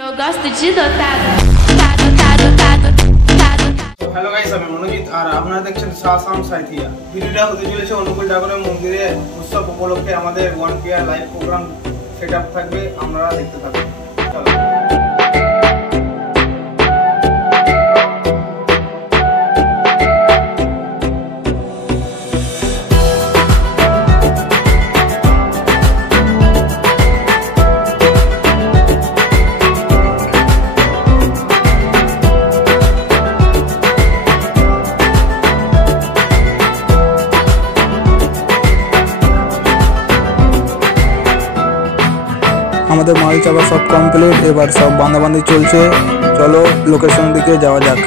Eu gosto de dotado. Hello guys, আমি মনোজিৎ আর আপনারা দেখছেন সাউন্ড সাইথিয়া। ভিডিওটা হতে চলেছে অনুকূল ঠাকুরের মন্দিরে উৎসব উপলক্ষে আমাদের 1 PM লাইভ প্রোগ্রাম সেটআপ থাকবে, আপনারা দেখতে থাকুন। আমাদের মাল চাপা সব কমপ্লিট, এবার সব বাঁধাবাঁধি চলছে। চলো লোকেশন দিকে যাওয়া যাক।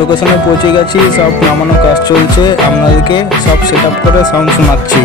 লোকেশনে পৌঁছে গেছি, সব নামানো কাজ চলছে, আপনাদেরকে সব সেট আপ করে সাউন্ড শোনাচ্ছি।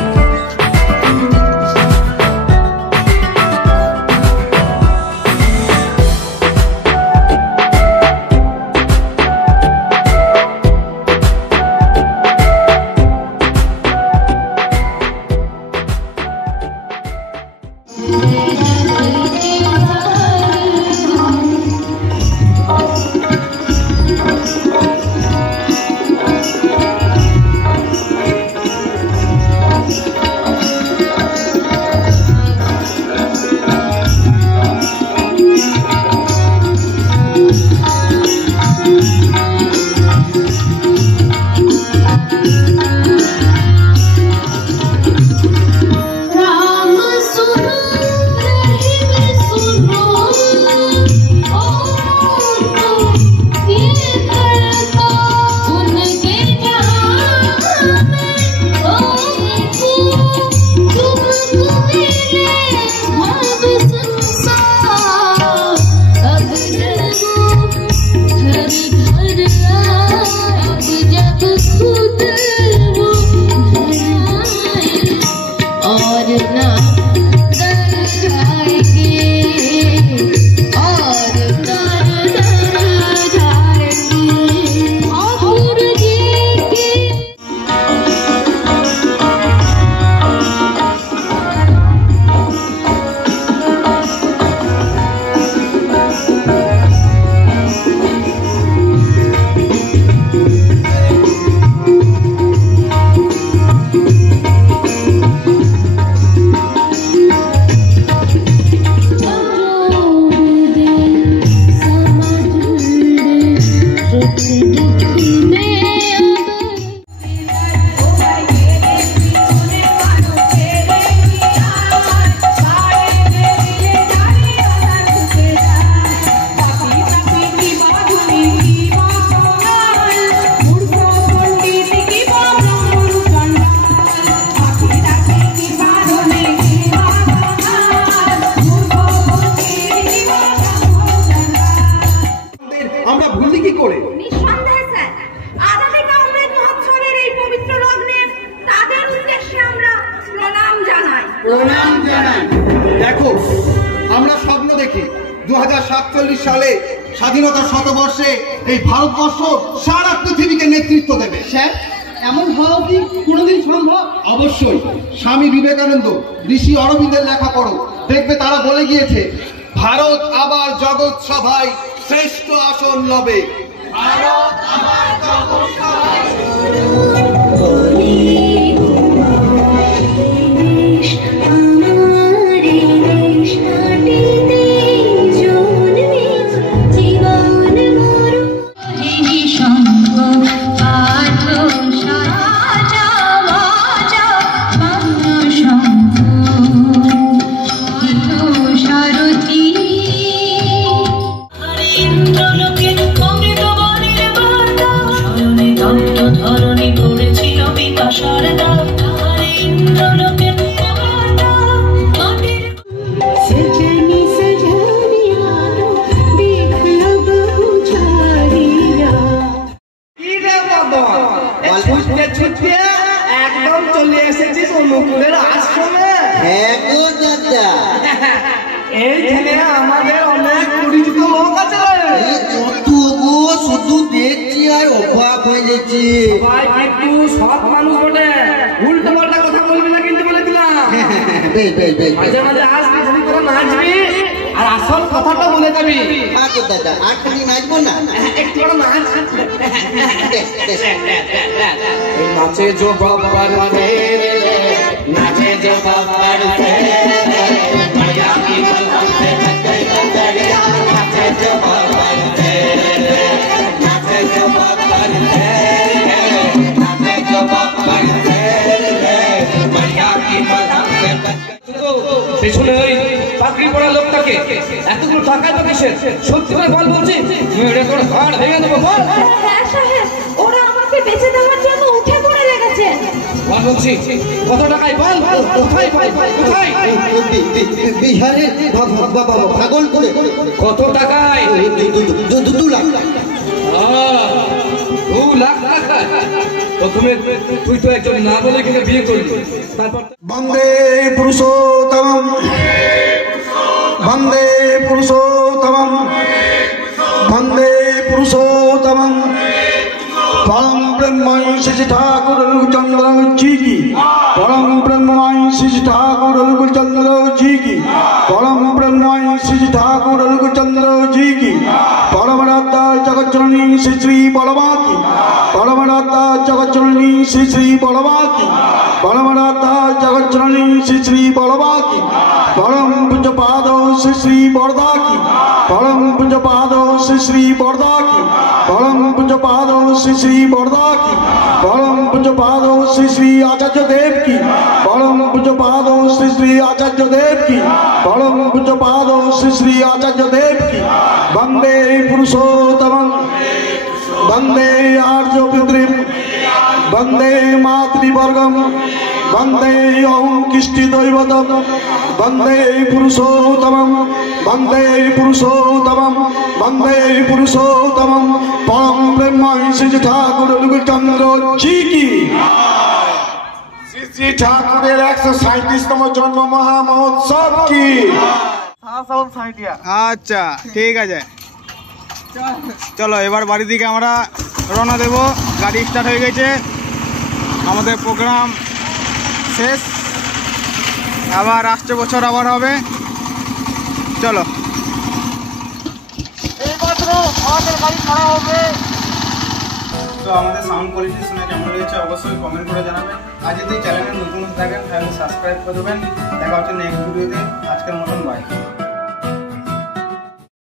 দেখো, আমরা স্বপ্ন দেখি 2047 সালে স্বাধীনতার শতবর্ষে এই ভারতবর্ষ সারা পৃথিবীকে নেতৃত্ব দেবে। স্যার, এমন হওয়া কি কোনোদিন সম্ভব? অবশ্যই। স্বামী বিবেকানন্দ, ঋষি অরবিন্দের লেখা পড়ো, দেখবে তারা বলে গিয়েছে, ভারত আবার জগৎ সভায় শ্রেষ্ঠ আসন লবে। ভারত আবার জগৎ সভায় একদম চলে এসেছিস অনুকূলের আশ্রমে। হ্যাঁ গো দাদা, এইখানে আমাদের অনেক পরিচিত লোক আছে। শুধু দেখছি আর অবাক হয়ে যাচ্ছি। ভাই একটু সৎ মানুষ বটে, উল্টো পাল্টা কথা বলবি না কিন্তু বলে দিলাম। বেশ বেশ বেশ মাঝে মাঝে আসবি, যদি করে নাচবি আর আসল কথাটা বলে যাবি। আচ্ছা দাদা আর তুমি নাচবো না? একটু করে নাচ। বেশ বেশ নাচে जो बब्बर तेरे नाचे जो बब्बर तेरे मैया की मलहम से चक्के बदरिया नाचे जो बब्बर तेरे नाचे जो बब्बर तेरे नाचे जो बब्बर तेरे मैया की मलहम से পেছনে ওই পাকড়ি পড়া লোকটাকে এতগুলো টাকা তো কিসের? সত্যি করে বল, বলছি মেরে তোর ঘাড় ভেঙে দেবো। বল। হ্যাঁ সাহেব, ওরা আমাকে বেঁচে দেওয়ার জন্য উঠে পড়ে লেগেছে। বল বলছি, কত টাকায়? বল বল, কোথায় পাই? কোথায়? বিহারে পাগল করে কত টাকায়? 2 লাখ। 2 লাখ টাকা? প্রথমে তুই তো একজন না বলে কিন্তু বিয়ে করলি, তারপর বন্দে পুরুষোত্তমম, বন্দে পুরুষোত্তমম, বন্দে পুরুষোত্তমম। परम ब्रह्मणि श्री ठाकुर चंद्र जी की, परम ब्रह्मणि श्री ठाकुर चंद्र जी की, परम ब्रह्मणि श्री ठाकुर चंद्र जी की, परम राधा जगज्जननी श्री श्री बलवा की, परम राधा जगज्जननी श्री श्री बलवा की, परम राधा जगज्जननी श्री श्री बलवा की, परम पूज्य पादो श्री श्री बरदा की, परम पूज्य पादो श्री श्री बरदा की, परम पूज्य पादो श्री श्री बरदा की, परम पूज्य पादो श्री श्री आचार्य देव की, परम पूज्य पादो श्री श्री आचार्य देव की, परम पूज्य पादो श्री श्री आचार्य देव की। वंदे पुरुषोत्तमं, वंदे आर्य पितृम, वंदे मातृवर्गम, वंदे ओं कृष्टि दैवतम, वंदे पुरुषोत्तमं, वंदे पुरुषोत्तमं, वंदे पुरुषोत्तमं। परम ब्रह्मणि श्री ठाकुर चंद्र जी की। শ্রী ঠাকুরের 137তম জন্ম মহা মহোৎসব কি? আচ্ছা ঠিক আছে, চলো এবার বাড়ির দিকে আমরা রওনা দেব। গাড়ি স্টার্ট হয়ে গেছে, আমাদের প্রোগ্রাম শেষ, আবার আসছে বছর আবার হবে। চলো। তো আমাদের সাউন্ড কোয়ালিটি শুনে কেমন লেগেছে অবশ্যই কমেন্ট করে জানাবেন। আর যদি চ্যানেলে নতুন থাকেন তাহলে সাবস্ক্রাইব করে দেবেন। দেখা হচ্ছে নেক্সট ভিডিওতে। আজকের মতন বাই।